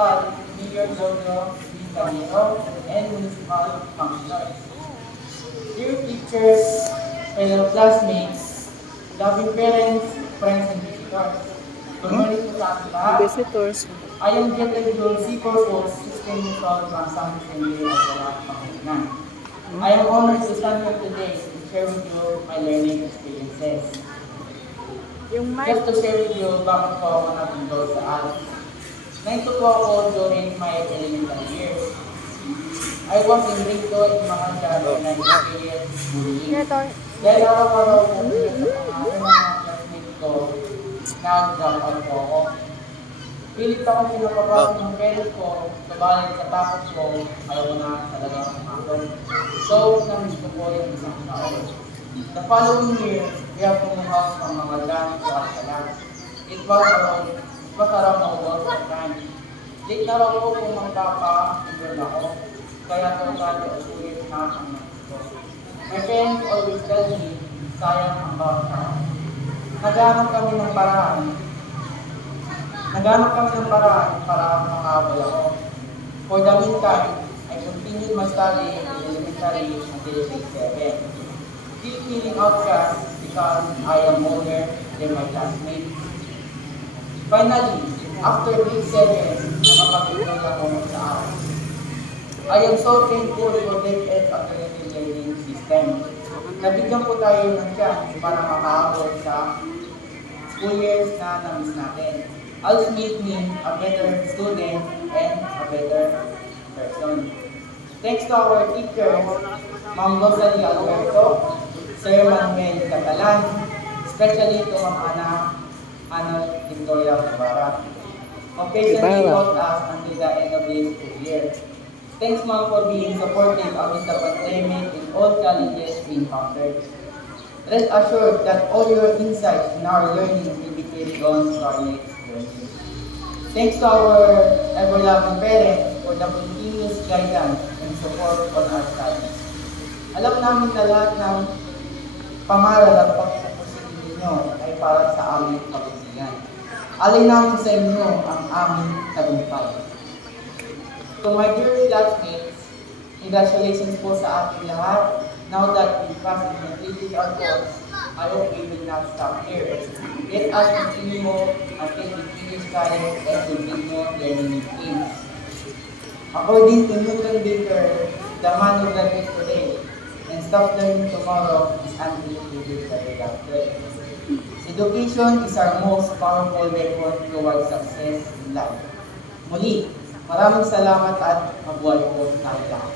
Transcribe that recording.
Principal, Mayor Jojo D. Camilo, and Municipal Functionaries. Dear teachers, fellow classmates, loving parents, friends, and visitors. Good morning po sa ating lahat. Visitors. I am Jeffrey Joel C. Corpus, System Installed from San Vicente at Wala, Pangasinan. I am honored to stand here today to share with you my learning experiences. Yung mic. Just to share with you bakit po ako nag-enroll sa ALS. Naito po ako during my elementary years. I was in grade 2 in Mahanga and I experienced bullying. Dahil araw-araw po sa mga classmates ko, nag-drop out po ako. Pilit ako pinapapasok ng parents ko, kabalit sa takot ko, ayaw ko na talaga pumasok. So, namiss ko po yung isang taon. The following year, we have pumuha ng mga dance class. It was around August at time. Late na raw po kung magpapa-enroll ako, kaya totally usulit na ang next ko. My parents always tell me, sayang ang bawat tao. Naghanap kami ng paraan para makahabol ako. For the meantime, I continued my study in elementary until grade 7. Still feeling outcast because I am older than my classmates. Finally, after grade 7, nakapag-enroll ako sa ALS. I am so thankful for DepEd's alternative learning system. Nabigyan po tayo ng chance para makahabol sa school years na namiss natin. ALS made me a better student and a better person. Thanks to our teachers, Ma'am Rosalie Alberto, Sir Manuel Catalan, especially to Ma'am Ana Victoria Ibarra, who patiently taught us until the end of this school year. Thanks, Ma'am, for being supportive amidst the pandemic and all challenges we encountered. Rest assured that all your insights in our learning will be carried on to our next journey. Thanks to our ever-loving parents for the continuous guidance and support on our studies. Alam namin na lahat ng pangaral at pagpupusin ninyo ay para sa aming kabutihan. Alay namin sa inyo ang aming tagumpay. To my dear classmates, congratulations po sa ating lahat. Now that we passed and completed our course, I hope we will not stop here. Let us continue until we finish college and continue learning new things. According to Newton Baker, the man who graduates today and stops learning tomorrow is unbelievable by the doctor. Education is our most powerful weapon towards success in life. Muli, maraming salamat at mabuhay po tayo lahat.